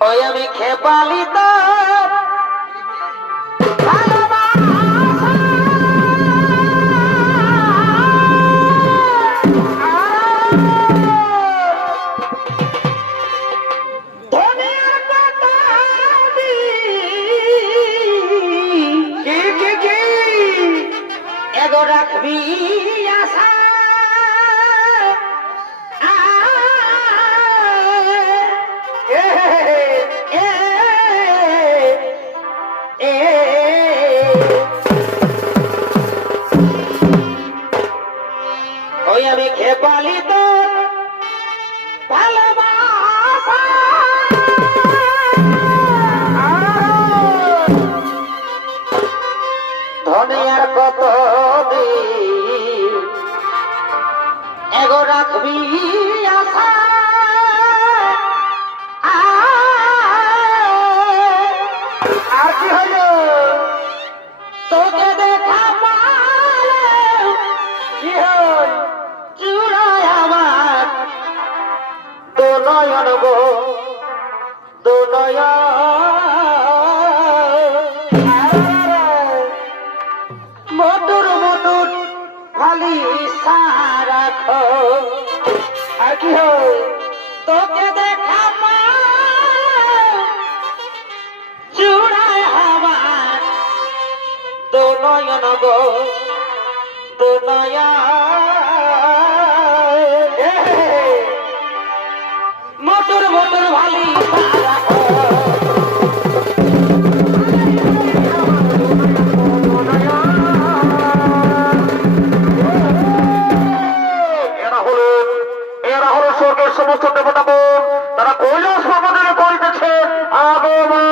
ওই আমি খেপালি তো এগো রাখবি আশা ওই আমি খেপালি তো ভালোবাসা ধনে আর কত দিন এগো রাখবি আশা আর কি হলো তোকে দেখা পালে কি হল চূড়ায় আমার দো নয়ন গো দো মধুর মধুর খালি সারাখ আর কি হয় তোকে দেখা চূড়ায় আমার দো নয়ন গো দো মধুর মধুর ভালি সারাখ সমস্ত দেবতাগণ তারা কৈলাস ভবনে করিতেছে আগমন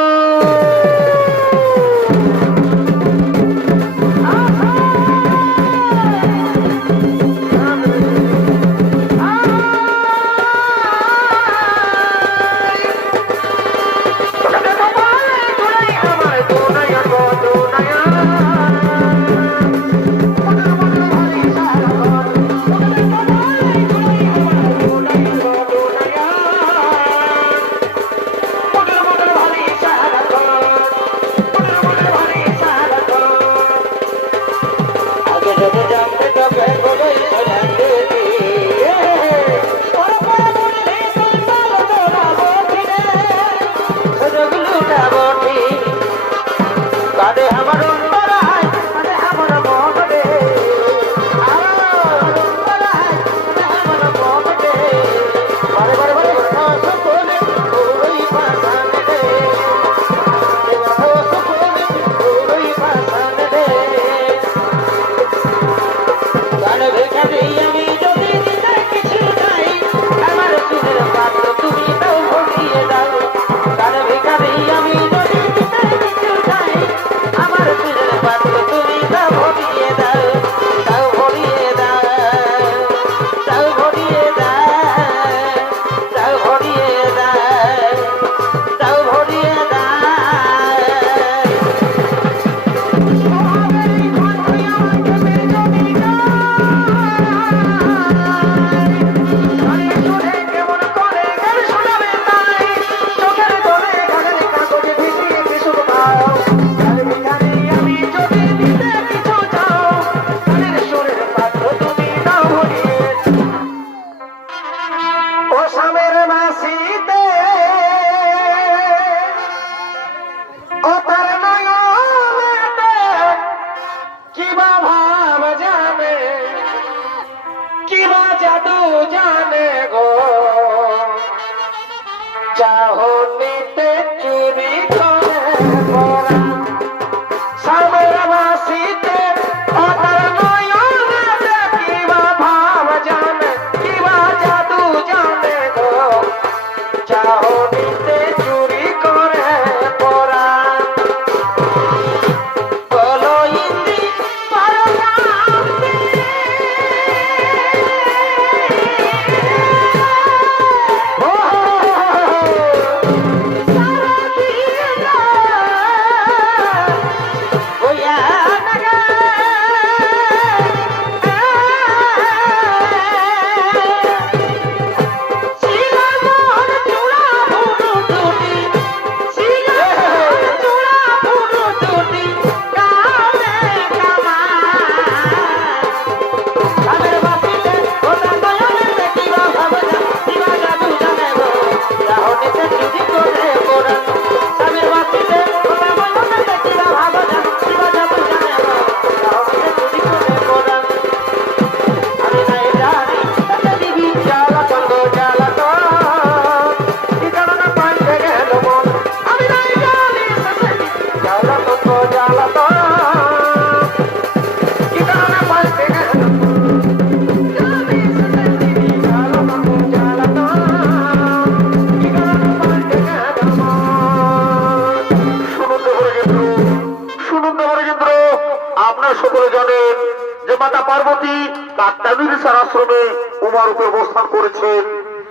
মাতা পার্বতী কাত্যায়নীর আশ্রমে উমারূপে অবস্থান করেছেন।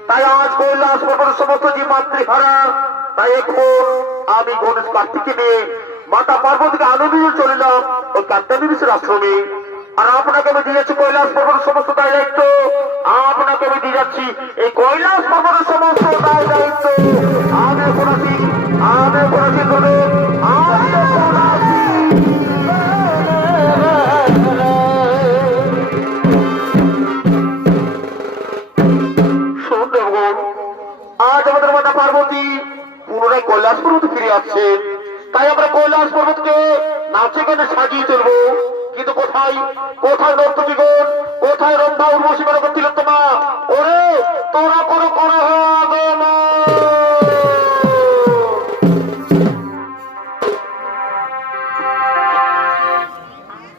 তাই আজ কৈলাস পর্বতের সমস্ত যে মাতৃহারা, তাই এখন আমি গণেশ কার্তিককে নিয়ে মাতা পার্বতীকে আনন্দ চলিলাম ওই কাত্যায়নীর আশ্রমে। আর আপনাকে আমি দিয়ে যাচ্ছি কৈলাস পর্বতের সমস্ত দায় দায়িত্ব। আপনাকে আমি দিয়ে যাচ্ছি এই কৈলাস পর্বতের সমস্ত দায় দায়িত্ব। আমি এখন আছি, আমি এখন আছি ধরে, আমি এখন আছি। আজ আমাদের মাতা পার্বতী পুনরায় কৈলাস পর্বতে ফিরে আসছে। তাই আমরা কৈলাস পর্বতকে নাচে গানে সাজিয়ে তুলবো। কিন্তু কোথায় কোথায় নর্তকীগণ, কোথায় রম্ভা উর্বশী বালক তিলোত্তমা? ওরে তোরা কোনো করা হবে না।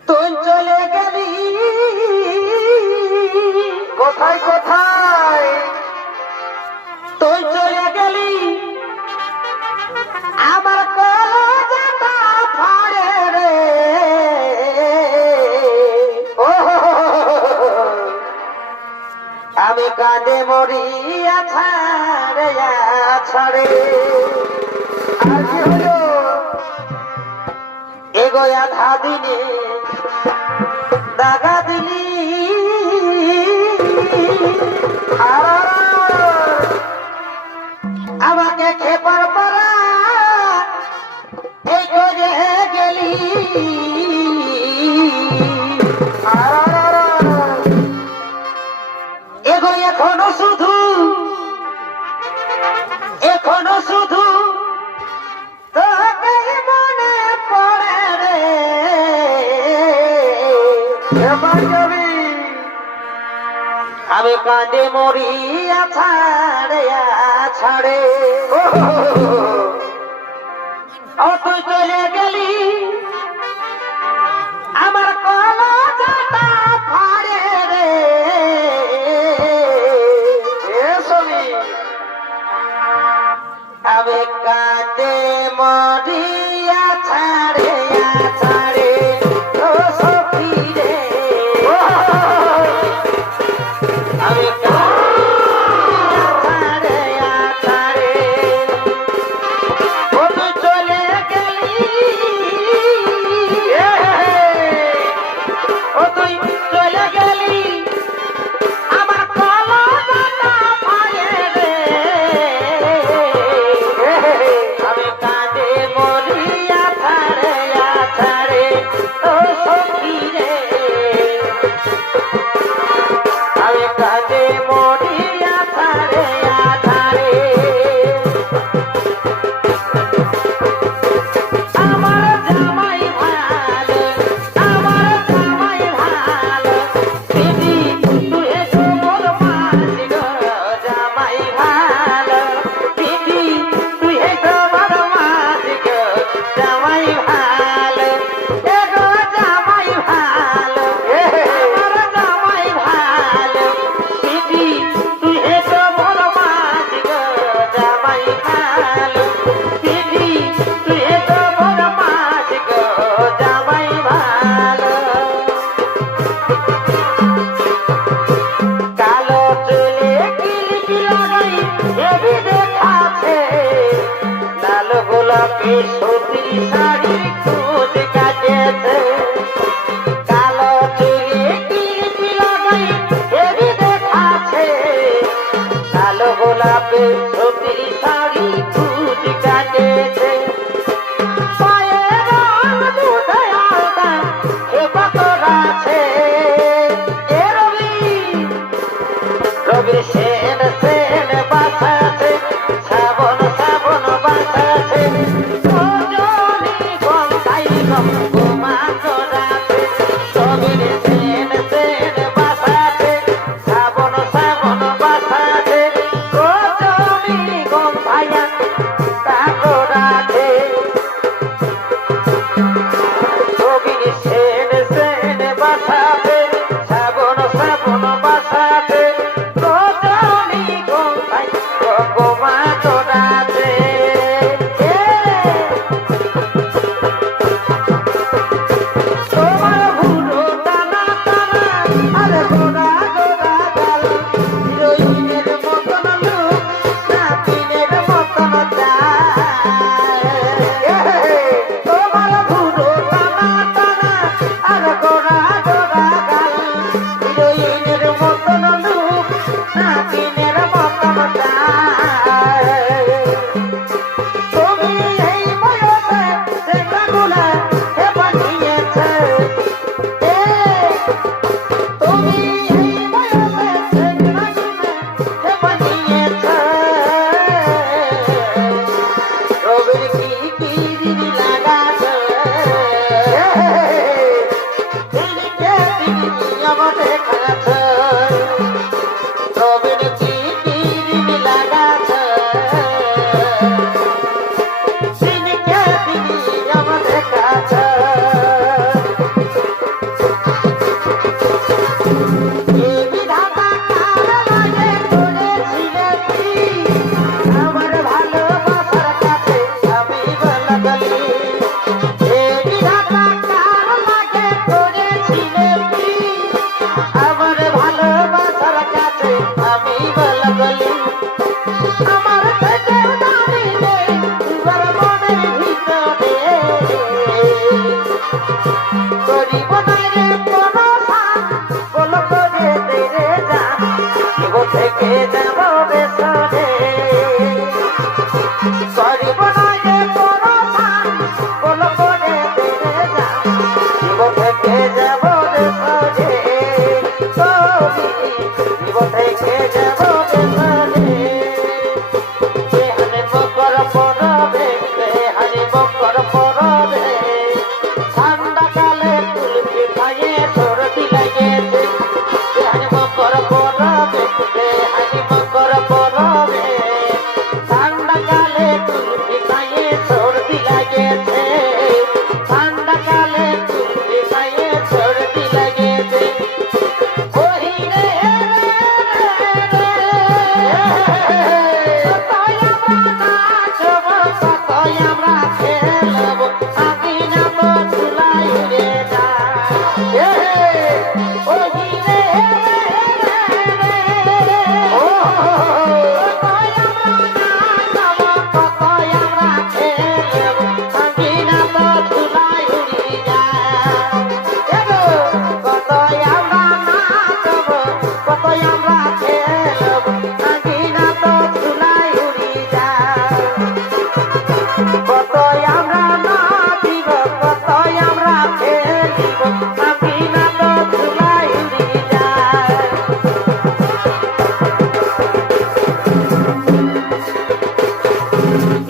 তুই চলে গেলি কোথায় কোথায় তুই চলে গেলি আমার কলজাটা ফাড়ে রে। ও আমি কাঁদে মরিয়া ছাড়ে ছাড়ে। আর কি হলো? এগোয়া ধা দিনে দাগা দিলি আমাকে খেপার পরা এই করে গেলি। এগো এখনো শুধু তোকে মনে পড়ে রে। এবার যাবি? আমি কাঁদে মরিয়া ছাড়ে ছাড়ে। ও তুই চলে গেলি আমার কলজাটা ফাড়ে রে। আমি কাঁদে মরিয়া ছাড়ে ছাড়ে। ও সখী রে আমি কাঁদিয়া ছাড়ে ছাড়ে। ও তুই চলে গেলি ও তুই চলে গেলি আমার কলজাটা ফাড়ে রে। আমি কাঁদে মরিয়া ছাড়ে ছাড়ে। ও সখী রে আমি কাঁদে মরিয়া ছাড়ে ছাড়ে। আমার জামাই ভালো, আমার জামাই ভালো, দিদি তুই তো মোর মাঝি গো। জামাই ভালো, দিদি তুই তো মোর মাঝি গো। জামাই ভালো, এগো জামাই ভালো, আমার জামাই ভালো, দিদি তুই তো মোর মাঝি গো। জামাই ভালো, দিদি তুই তো মোর মাঝি গো। জামাই ভালো। কালো চুলে কিলিকি লাগাই হেবি দেখাছে, লাল গোলাপি সুতির শাড়ি খুঁজ কাটেছে। কালো চুলে কিলিকি লাগাই হেবি দেখাছে, লাল গোলাপি সুতির শাড়ি খুঁজ কাটেছে। পায়ে রং দুধে আলতা খেপা করাছে। এ রবি সেন সেন বাসাছে, শ্রাবণ শ্রাবণ বাসাছে। রজনী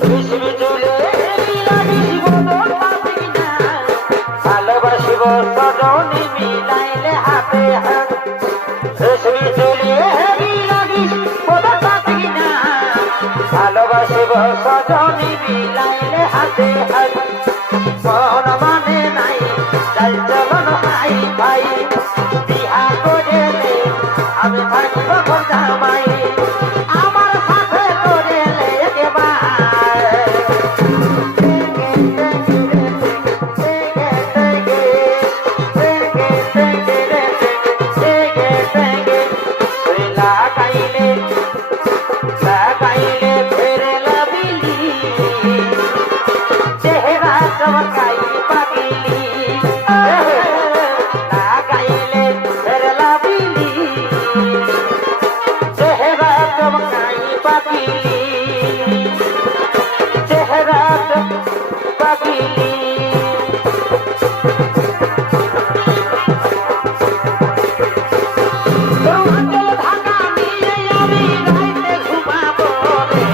রেশমি চুলে লাগিস বদন পাবি না ভালোবাসিব সজনী মিলাইলে হাতে হাত রেশমি চুলে লাগিস বদন পাবি না ভালোবাসিব সজনী মিলাইলে হাতে হাত মন মানে নাই চাল চলন হাই ভাই বিহা করে আমি থাকিব ঘর জামাই আমার সাথে করে লাগাইলে ফেরে লাবিলি চেহারা চমকাই পাগিলি লাগাইলে ফেরে লাবিলি চেহারা চমকাই পাগিলি চেহারা পাগিলি ঢাকা নিয়ে আমি রাইতে ঘুমাবো রে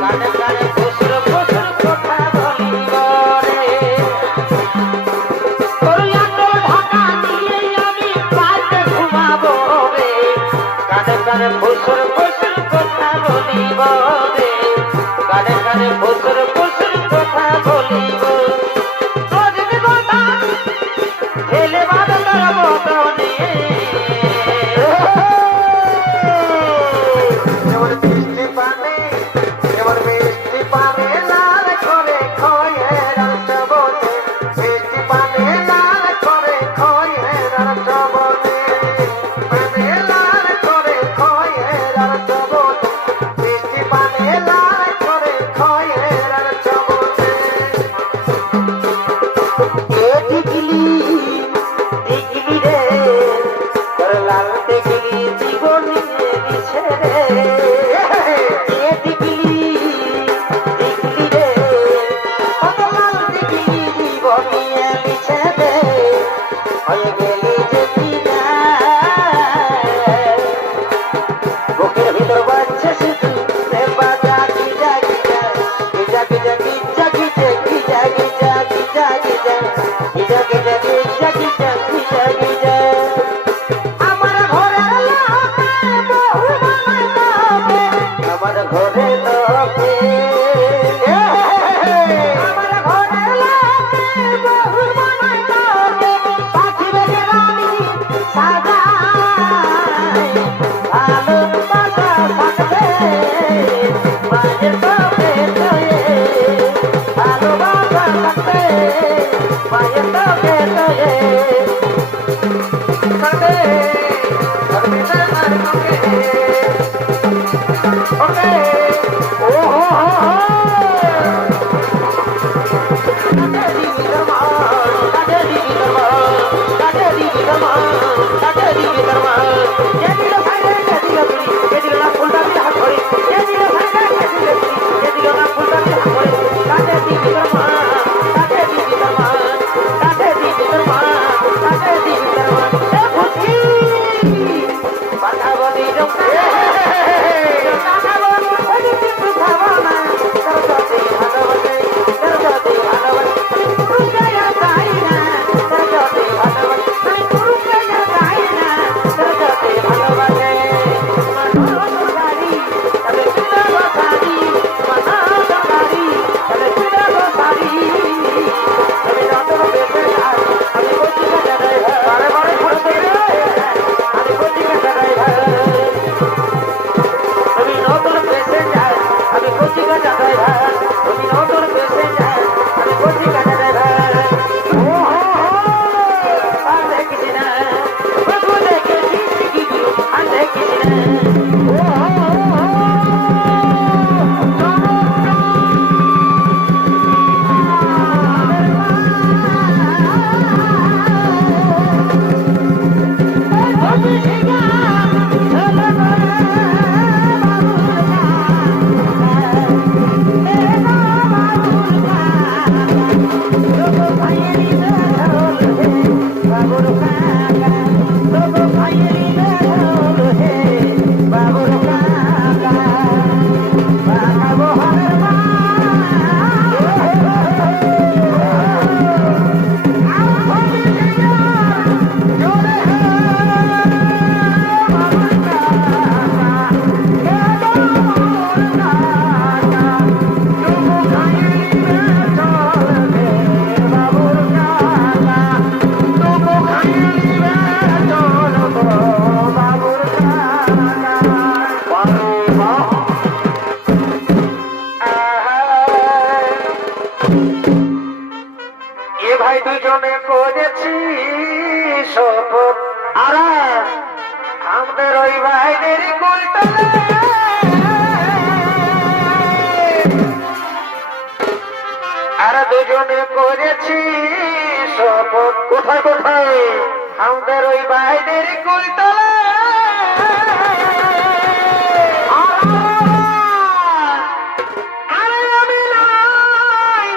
কানে কানে ফসর ফসর কথা বলিব রে ঢাকা নিয়ে আমি রাইতে ঘুমাবো রে কানে কানে ফসর ফসর কথা বলিব রে কানে কানে ফসর ফসর কথা বলিব রজনী কথা ছেলে বাদলার বদনে এবার বৃষ্টি পানে এবার বৃষ্টি পানে লাল করে খয়ে রাজবনে বৃষ্টি পানে লাল করে খয়ে রাজবনে পানে লাল করে খয়ে রাজবনে বৃষ্টি পানে লাল করে খয়ে রাজবনে এ টিকলি টিকলি রে তোর লাল টিকলি জীবন নিয়ে দিছে রে এ টিকলি টিকলি রে কত লাল টিকলি জীবন নিয়ে দিছে রে হয়ে গেলি যে কিনা বুকের ভিতর বাজছে শুধু রে বাজা Giza Giza Giza Giza Giza Giza Giza Giza Giza Giza Giza Giza Giza Giza Giza আমার ঘরের লোকে বহু বানাই তোকে আমার ঘরের লোকে আমার ঘরের লোকে বহু বানাই তোকে পাখি বেগে রানী সাজায় ভালোবাসা থাকবে মাঝে তবে তোয়ে ভালোবাসা থাকবে মাঝে তবে তোয়ে কানে করবি না আর তোকে ওকে ও হো হো হো কাটে দিবি দরবার কাটে দিবি দরবার কাটে দিবি দরবার কাটে দিবি দরবার যে দিল ভাইরে যে দিল তুই যে দিল না ফুলটা দিয়ে হাত ধরে যে দিল ভাইরে যে দিল তুই যে দিল না ফুলটা দিয়ে হাত ধরে কাটে দিবি দরবার কাটে দিবি দরবার কাটে দিবি দরবার কাটে দিবি দরবার এ ভূতি বাঁধাবনি রঙে বাঁধাবনি ওই দিন ভাবনা তোর সাথে ভালোবাসে তোর সাথে ভালোবাসে রুকায়া যায় না তোর সাথে ভালোবাসে রুকায়া যায় না তোর সাথে ভালোবাসে মানো গাড়ি তবে পিতা বাসারি মানো গাড়ি তবে পিতা বাসারি তবে নতুন বেঁচে যায় আমি বলছি না ড্রাইভার বারে বারে ঘুরতে আমি বলছি না ড্রাইভার তুমি নতুন প্যাসেঞ্জার আমি বলছি না ড্রাইভার তুমি নতুন প্যাসেঞ্জার আমি বলছি না ড্রাইভার ও হো হো আর দেখিস না প্রভু দেখেছি কি আর দেখিস না ও হো হো দুজনে করেছি শপথ আর আমাদের ওই ভাইদের কুলতলে আর দুজনে করেছি শপথ কোথায় কোথায় আমাদের ওই ভাইদের কুলতলে আরে আমি নাই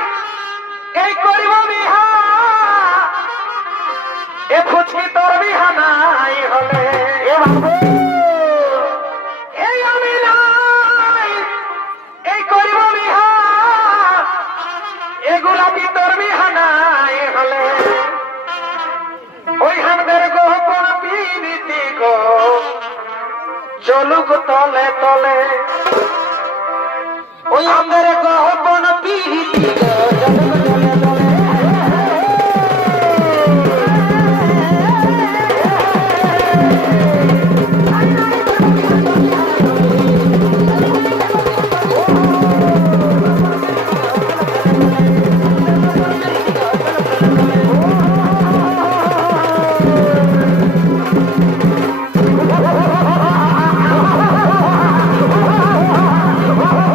এই করিব বিহা এ ফুচকি তোর বিহা নাই হলে এ বাবু এই আমি নাই এই করিব বিহা এগুলা কি তোর বিহা নাই হলে ওই আমাদের গোপন পিরিতি গো চলুক তলে তলে ওই আমাদের গোপন পিরিতি গো